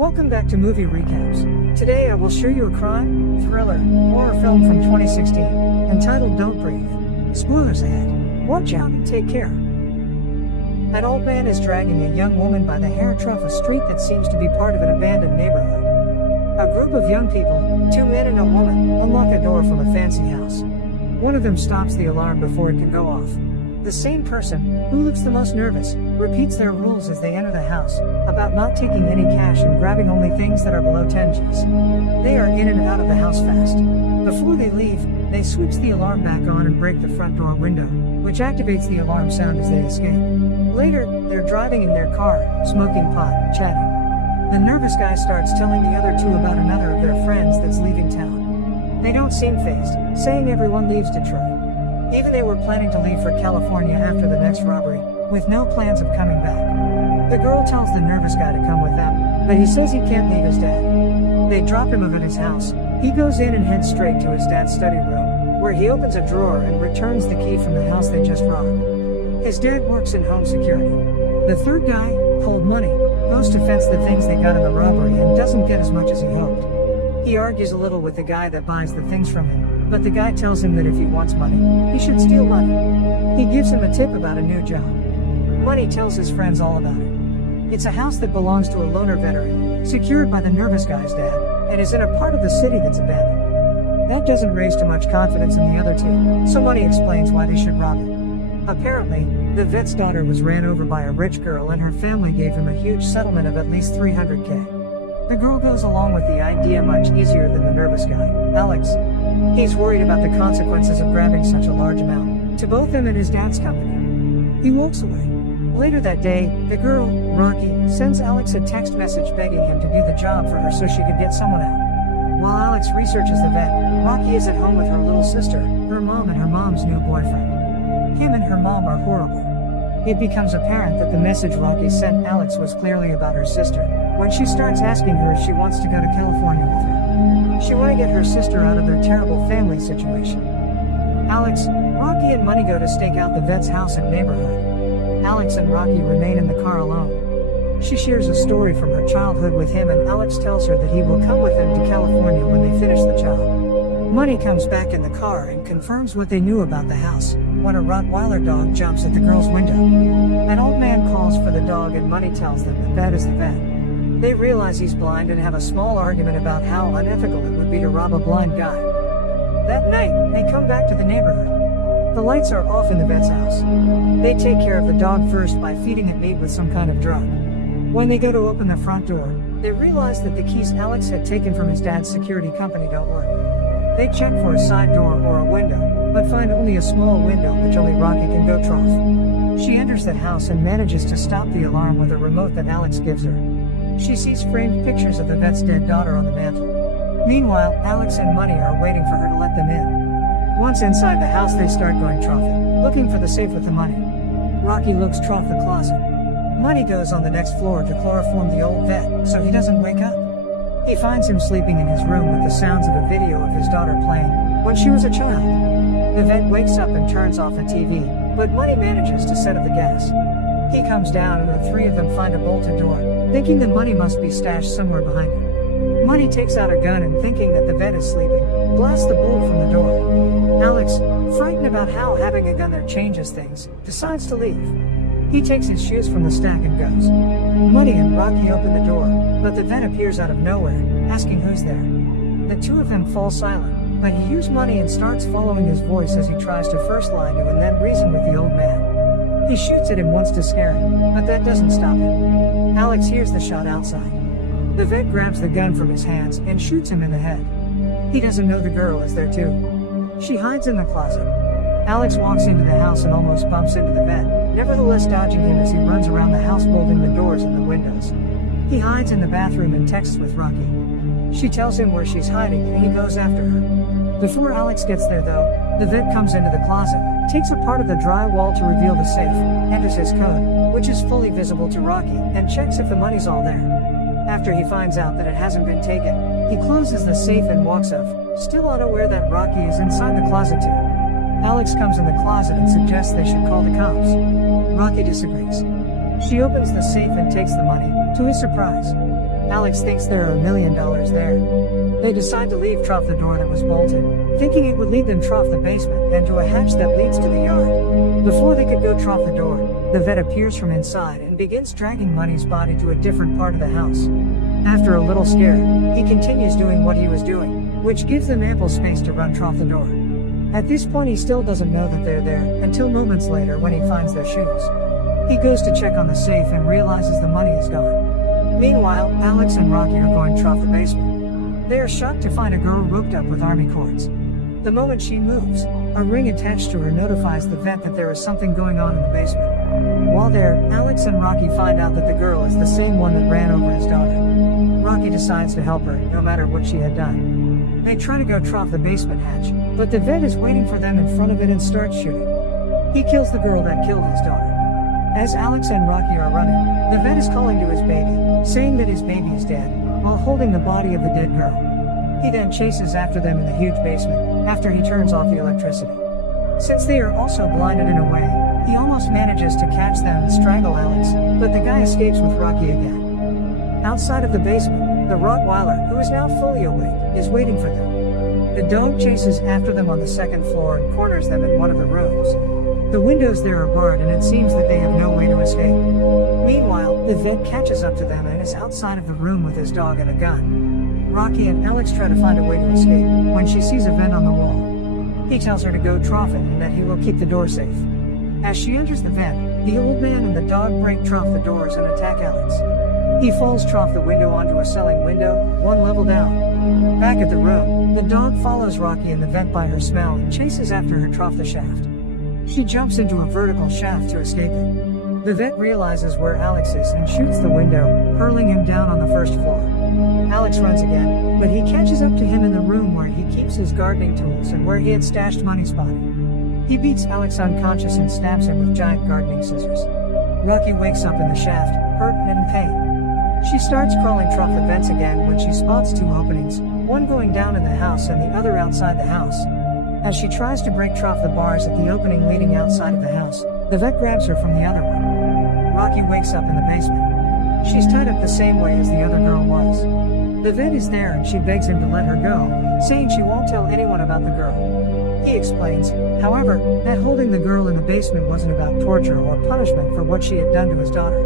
Welcome back to Movie Recaps. Today I will show you a crime, thriller, horror film from 2016, entitled Don't Breathe. Spoilers ahead. Watch out and take care. An old man is dragging a young woman by the hair through a street that seems to be part of an abandoned neighborhood. A group of young people, 2 men and a woman, unlock a door from a fancy house. One of them stops the alarm before it can go off. The same person, who looks the most nervous, repeats their rules as they enter the house, about not taking any cash and grabbing only things that are below 10 Gs. They are in and out of the house fast. Before they leave, they switch the alarm back on and break the front door window, which activates the alarm sound as they escape. Later, they're driving in their car, smoking pot, chatting. The nervous guy starts telling the other two about another of their friends that's leaving town. They don't seem fazed, saying everyone leaves Detroit. Even they were planning to leave for California after the next robbery, with no plans of coming back. The girl tells the nervous guy to come with them, but he says he can't leave his dad. They drop him off at his house. He goes in and heads straight to his dad's study room, where he opens a drawer and returns the key from the house they just robbed. His dad works in home security. The third guy, called Money, goes to fence the things they got in the robbery and doesn't get as much as he hoped. He argues a little with the guy that buys the things from him, but the guy tells him that if he wants money, he should steal money. He gives him a tip about a new job. Money tells his friends all about it. It's a house that belongs to a loner veteran, secured by the nervous guy's dad, and is in a part of the city that's abandoned. That doesn't raise too much confidence in the other two, so Money explains why they should rob it. Apparently, the vet's daughter was ran over by a rich girl and her family gave him a huge settlement of at least $300K. The girl goes along with the idea much easier than the nervous guy, Alex. He's worried about the consequences of grabbing such a large amount, to both him and his dad's company. He walks away. Later that day, the girl, Rocky, sends Alex a text message begging him to do the job for her so she could get someone out. While Alex researches the vet, Rocky is at home with her little sister, her mom and her mom's new boyfriend. Him and her mom are horrible. It becomes apparent that the message Rocky sent Alex was clearly about her sister, when she starts asking her if she wants to go to California with her. She wants to get her sister out of their terrible family situation. Alex, Rocky and Money go to stake out the vet's house and neighborhood. Alex and Rocky remain in the car alone. She shares a story from her childhood with him and Alex tells her that he will come with them to California when they finish the job. Money comes back in the car and confirms what they knew about the house, when a Rottweiler dog jumps at the girl's window. An old man calls for the dog and Money tells them that that is the vet. They realize he's blind and have a small argument about how unethical it would be to rob a blind guy. That night, they come back to the neighborhood. The lights are off in the vet's house. They take care of the dog first by feeding it meat with some kind of drug. When they go to open the front door, they realize that the keys Alex had taken from his dad's security company don't work. They check for a side door or a window, but find only a small window which only Rocky can go through. She enters that house and manages to stop the alarm with a remote that Alex gives her. She sees framed pictures of the vet's dead daughter on the mantle. Meanwhile, Alex and Money are waiting for her to let them in. Once inside the house, they start going trophy, looking for the safe with the money. Rocky looks through the closet. Money goes on the next floor to chloroform the old vet, so he doesn't wake up. He finds him sleeping in his room with the sounds of a video of his daughter playing when she was a child. The vet wakes up and turns off the TV, but Money manages to set up the gas. He comes down and the three of them find a bolted door, thinking the money must be stashed somewhere behind it. Money takes out a gun and thinking that the vet is sleeping, blasts the bolt from the door. Alex, frightened about how having a gun there changes things, decides to leave. He takes his shoes from the stack and goes. Money and Rocky open the door, but the vet appears out of nowhere, asking who's there. The two of them fall silent, but he hears Money and starts following his voice as he tries to first lie to and then reason with the old man. He shoots at him once to scare him, but that doesn't stop him. Alex hears the shot outside. The vet grabs the gun from his hands and shoots him in the head. He doesn't know the girl is there too. She hides in the closet. Alex walks into the house and almost bumps into the vet, nevertheless dodging him as he runs around the house bolting the doors and the windows. He hides in the bathroom and texts with Rocky. She tells him where she's hiding and he goes after her. Before Alex gets there though, the vet comes into the closet, takes a part of the drywall to reveal the safe, enters his code, which is fully visible to Rocky, and checks if the money's all there. After he finds out that it hasn't been taken, he closes the safe and walks off, still unaware that Rocky is inside the closet too. Alex comes in the closet and suggests they should call the cops. Rocky disagrees. She opens the safe and takes the money, to his surprise. Alex thinks there are $1 million there. They decide to leave trough the door that was bolted, thinking it would lead them trough the basement and to a hatch that leads to the yard. Before they could go trough the door, the vet appears from inside and begins dragging Money's body to a different part of the house. After a little scare, he continues doing what he was doing, which gives them ample space to run trough the door. At this point he still doesn't know that they're there, until moments later when he finds their shoes. He goes to check on the safe and realizes the money is gone. Meanwhile, Alex and Rocky are going trough the basement. They are shocked to find a girl roped up with army cords. The moment she moves, a ring attached to her notifies the vet that there is something going on in the basement. While there, Alex and Rocky find out that the girl is the same one that ran over his daughter. Rocky decides to help her, no matter what she had done. They try to go trough the basement hatch, but the vet is waiting for them in front of it and starts shooting. He kills the girl that killed his daughter. As Alex and Rocky are running, the vet is calling to his baby, saying that his baby is dead, while holding the body of the dead girl. He then chases after them in the huge basement, after he turns off the electricity. Since they are also blinded in a way, he almost manages to catch them and strangle Alex, but the guy escapes with Rocky again. Outside of the basement, the Rottweiler, who is now fully awake, is waiting for them. The dog chases after them on the second floor and corners them in one of the rooms. The windows there are barred and it seems that they have no way to escape. Meanwhile, the vet catches up to them and is outside of the room with his dog and a gun. Rocky and Alex try to find a way to escape, when she sees a vent on the wall. He tells her to go trough it and that he will keep the door safe. As she enters the vent, the old man and the dog break trough the doors and attack Alex. He falls trough the window onto a celling window, one level down. Back at the room, the dog follows Rocky in the vent by her smell and chases after her trough the shaft. She jumps into a vertical shaft to escape it. The vet realizes where Alex is and shoots the window, hurling him down on the first floor. Alex runs again, but he catches up to him in the room where he keeps his gardening tools and where he had stashed Money's body. He beats Alex unconscious and stabs him with giant gardening scissors. Rocky wakes up in the shaft, hurt and in pain. She starts crawling trough the vents again when she spots two openings, one going down in the house and the other outside the house. As she tries to break trough the bars at the opening leading outside of the house, the vet grabs her from the other one. Rocky wakes up in the basement. She's tied up the same way as the other girl was. The vet is there and she begs him to let her go, saying she won't tell anyone about the girl. He explains, however, that holding the girl in the basement wasn't about torture or punishment for what she had done to his daughter.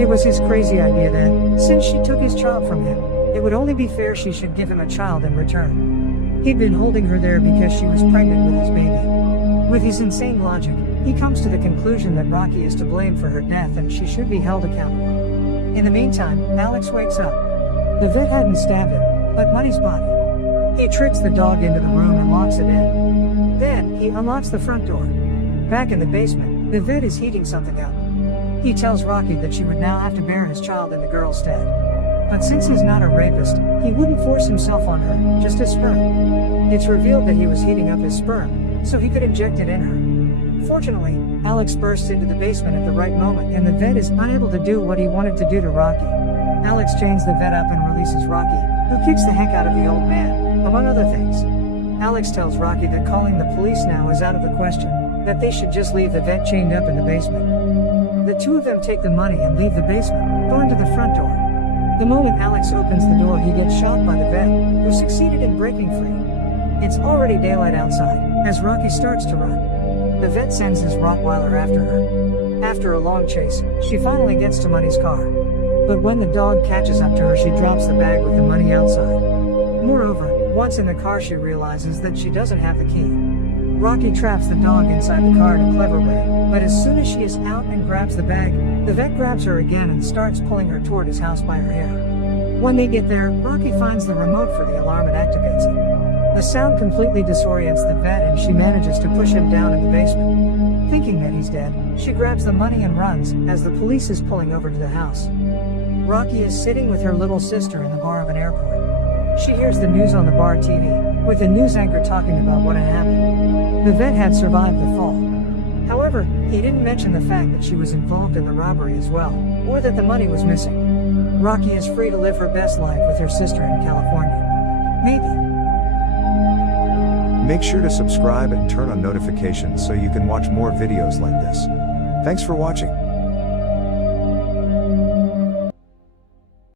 It was his crazy idea that, since she took his child from him, it would only be fair she should give him a child in return. He'd been holding her there because she was pregnant with his baby. With his insane logic, he comes to the conclusion that Rocky is to blame for her death and she should be held accountable. In the meantime, Alex wakes up. The vet hadn't stabbed him, but Money's body. He tricks the dog into the room and locks it in. Then, he unlocks the front door. Back in the basement, the vet is heating something up. He tells Rocky that she would now have to bear his child in the girl's stead. But since he's not a rapist, he wouldn't force himself on her, just his sperm. It's revealed that he was heating up his sperm, so he could inject it in her. Fortunately, Alex bursts into the basement at the right moment and the vet is unable to do what he wanted to do to Rocky. Alex chains the vet up and releases Rocky, who kicks the heck out of the old man, among other things. Alex tells Rocky that calling the police now is out of the question, that they should just leave the vet chained up in the basement. The two of them take the money and leave the basement, going to the front door. The moment Alex opens the door, he gets shot by the vet, who succeeded in breaking free. It's already daylight outside, as Rocky starts to run. The vet sends his Rottweiler after her. After a long chase, she finally gets to Money's car. But when the dog catches up to her, she drops the bag with the money outside. Moreover, once in the car she realizes that she doesn't have the key. Rocky traps the dog inside the car in a clever way, but as soon as she is out and grabs the bag, the vet grabs her again and starts pulling her toward his house by her hair. When they get there, Rocky finds the remote for the alarm and activates it. The sound completely disorients the vet and she manages to push him down in the basement. Thinking that he's dead, she grabs the money and runs, as the police is pulling over to the house. Rocky is sitting with her little sister in the bar of an airport. She hears the news on the bar TV, with the news anchor talking about what had happened. The vet had survived the fall. However, he didn't mention the fact that she was involved in the robbery as well, or that the money was missing. Rocky is free to live her best life with her sister in California. Maybe. Make sure to subscribe and turn on notifications so you can watch more videos like this. Thanks for watching.